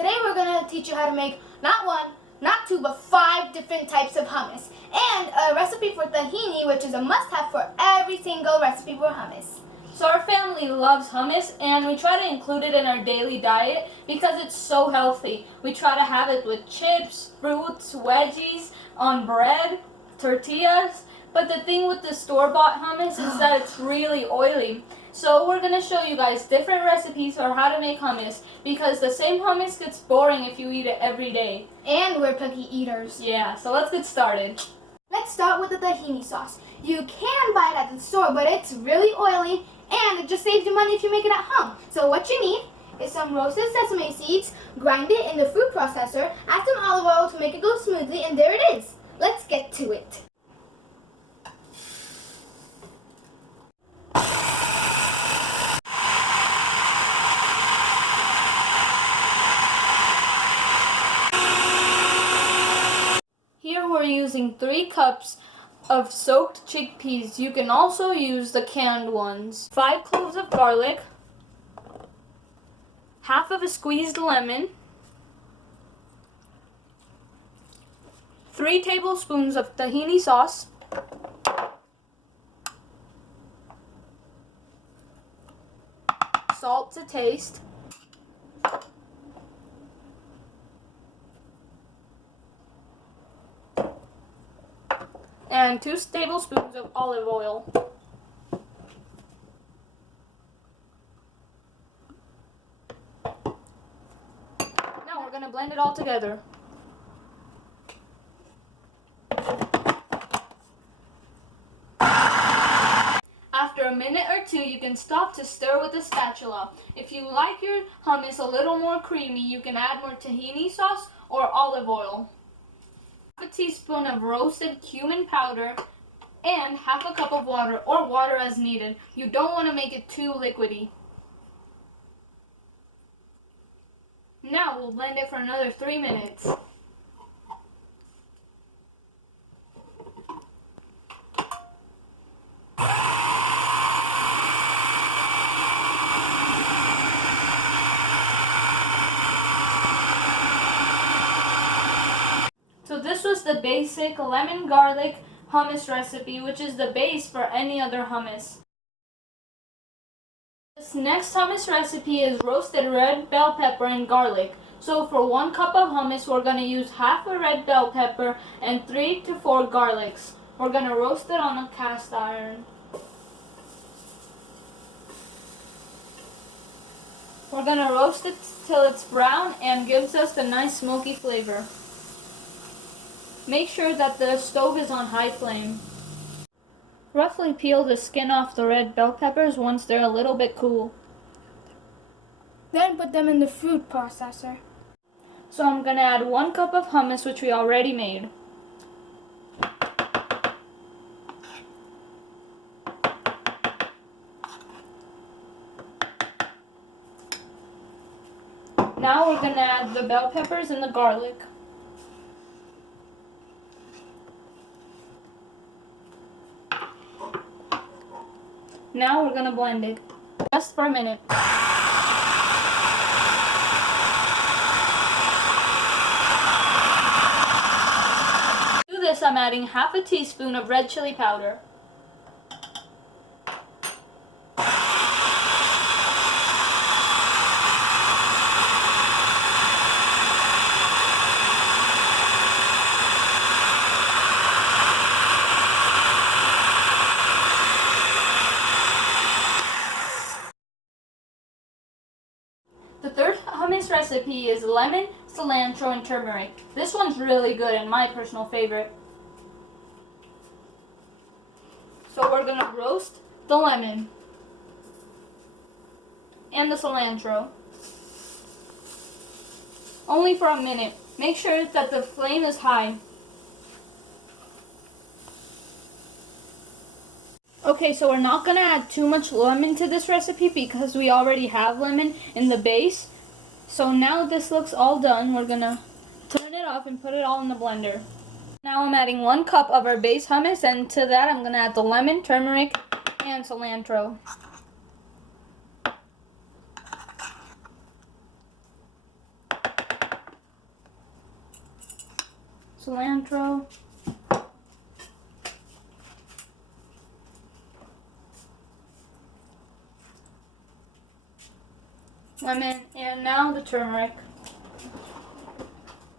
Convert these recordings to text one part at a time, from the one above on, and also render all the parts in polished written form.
today we're going to teach you how to make not one, not two, but 5 different types of hummus. And a recipe for tahini, which is a must-have for every single recipe for hummus. So our family loves hummus, and we try to include it in our daily diet because it's so healthy. We try to have it with chips, fruits, veggies, on bread, tortillas. But the thing with the store-bought hummus is that it's really oily. So we're going to show you guys different recipes for how to make hummus, because the same hummus gets boring if you eat it every day. And we're picky eaters. Yeah, so let's get started. Let's start with the tahini sauce. You can buy it at the store, but it's really oily and it just saves you money if you make it at home. So what you need is some roasted sesame seeds, grind it in the food processor, add some olive oil to make it go smoothly, and there it is. Let's get to it. Here we're using 3 cups of soaked chickpeas. You can also use the canned ones. 5 cloves of garlic, half of a squeezed lemon, 3 tablespoons of tahini sauce, salt to taste, and 2 tablespoons of olive oil. Now we're going to blend it all together. After a minute or 2, you can stop to stir with a spatula. If you like your hummus a little more creamy, you can add more tahini sauce or olive oil. A teaspoon of roasted cumin powder, and half a cup of water, or water as needed. You don't want to make it too liquidy. Now we'll blend it for another 3 minutes. So this was the basic lemon garlic hummus recipe, which is the base for any other hummus. This next hummus recipe is roasted red bell pepper and garlic. So for 1 cup of hummus, we're going to use half a red bell pepper and 3 to 4 garlics. We're going to roast it on a cast iron. We're going to roast it till it's brown and gives us the nice smoky flavor. Make sure that the stove is on high flame. Roughly peel the skin off the red bell peppers once they're a little bit cool. Then put them in the food processor. So I'm going to add 1 cup of hummus, which we already made. Now we're going to add the bell peppers and the garlic. Now we're going to blend it just for a minute. To this, I'm adding half a teaspoon of red chili powder. The third hummus recipe is lemon, cilantro, and turmeric. This one's really good and my personal favorite. So we're going to roast the lemon and the cilantro. Only for a minute. Make sure that the flame is high. Okay, so we're not going to add too much lemon to this recipe because we already have lemon in the base. So now this looks all done. We're going to turn it off and put it all in the blender. Now I'm adding 1 cup of our base hummus, and to that I'm going to add the lemon, turmeric, and cilantro. cilantro, lemon, and now the turmeric.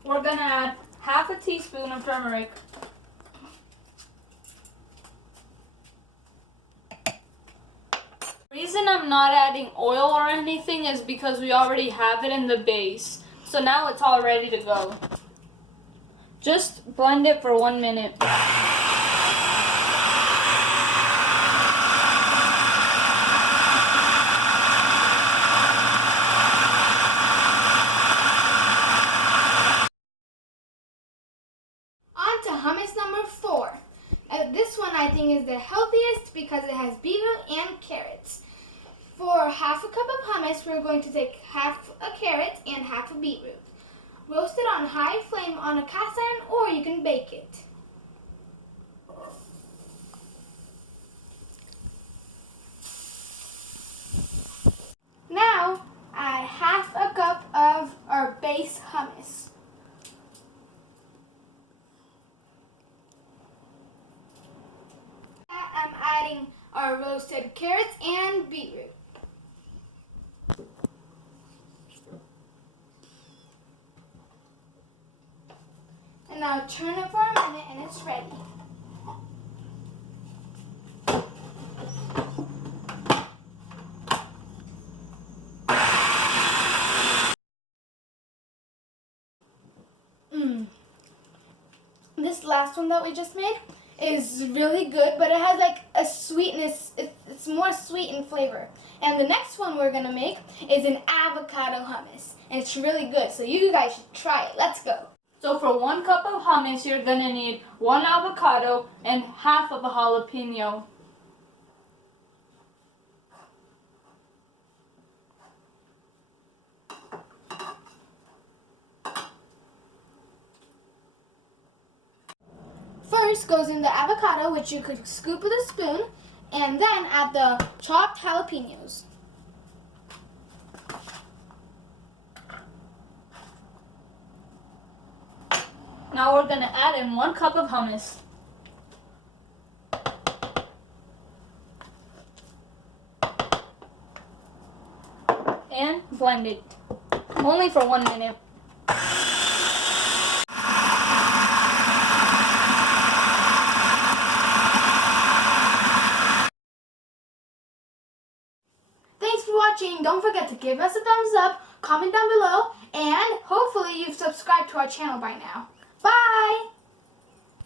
We're gonna add half a teaspoon of turmeric. The reason I'm not adding oil or anything is because we already have it in the base. So now it's all ready to go. Just blend it for 1 minute. On to hummus number 4. This one I think is the healthiest because it has beetroot and carrots. For half a cup of hummus, we're going to take half a carrot and half a beetroot. Roast it on high flame on a cast iron, or you can bake it. Now, add half a cup of our base hummus. I'm adding our roasted carrots and beetroot. And now turn it for a minute and it's ready. This last one that we just made is really good, but it has like a sweetness. It's more sweet in flavor. And the next one we're gonna make is an avocado hummus, and it's really good. So you guys should try it. Let's go. So for 1 cup of hummus, you're gonna need 1 avocado and half of a jalapeno. First goes in the avocado, which you could scoop with a spoon, and then add the chopped jalapenos. Now we're gonna add in 1 cup of hummus. And blend it. Only for 1 minute. Thanks for watching. Don't forget to give us a thumbs up, comment down below, and hopefully you've subscribed to our channel by now. Bye!